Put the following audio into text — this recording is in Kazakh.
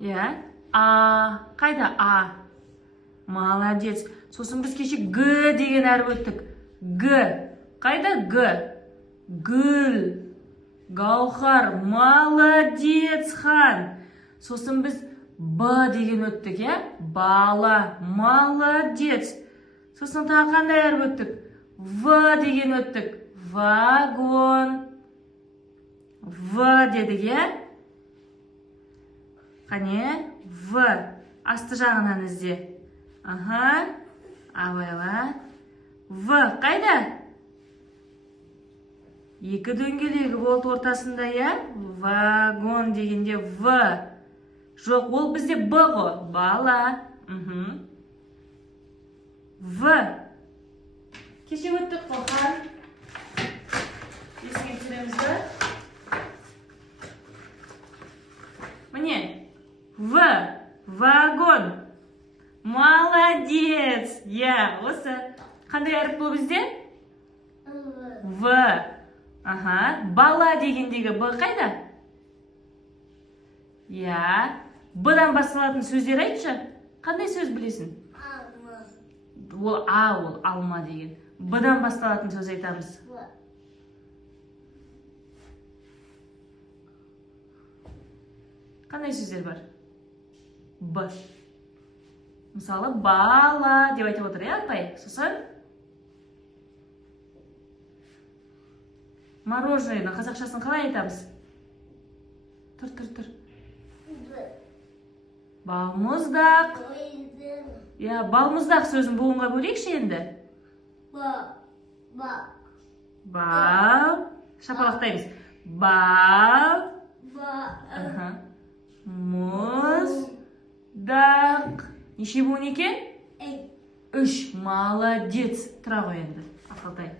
иә. А, қайда А? Молодец. Сосын біз кеше Г деген әріп өттік. Г. Қайда Г? Гүл. Гаухар. Молодец, Хан. Сосын біз Б деген өттік, иә? Бала. Молодец. Сосын тағы қандай әріп өттік? В деген өттік. Вагон. В дедік, иә? Қане? В. Асты жағынан ізде. Аха. Абайла. В. Қайда? Екі дөңгелегі болды ортасында, иә? Вагон дегенде В. Жоқ, ол бізде Б ғой. Бала. В. Кеше өттік қоқан. Есіңе түсіреміз бі? Міне. В. Вагон. Молодец. Я. Осы. Қандай әріп бұл бізде? В. Аха. Бала дегендегі Б қайда? Я. Б-дан басталатын сөздер айтшы. Қандай сөз білесің? Ол А, ол алма деген. Б-дан басталатын сөз айтамыз. Қандай сөздер бар? Б. Мысалы, бала деп айтып отыр, иә, апай? Сосын? Мороженое, қазақшасын қалай айтамыз? Тұр. Балмұздақ. Я, балмұздақ сөзін буынға бөлейікші енді. Бал. Шапалақтаймыз. Бал. Мұздақ. Неше буын екен? 3. Молодец. Тұра ғой енді. Ақылтай.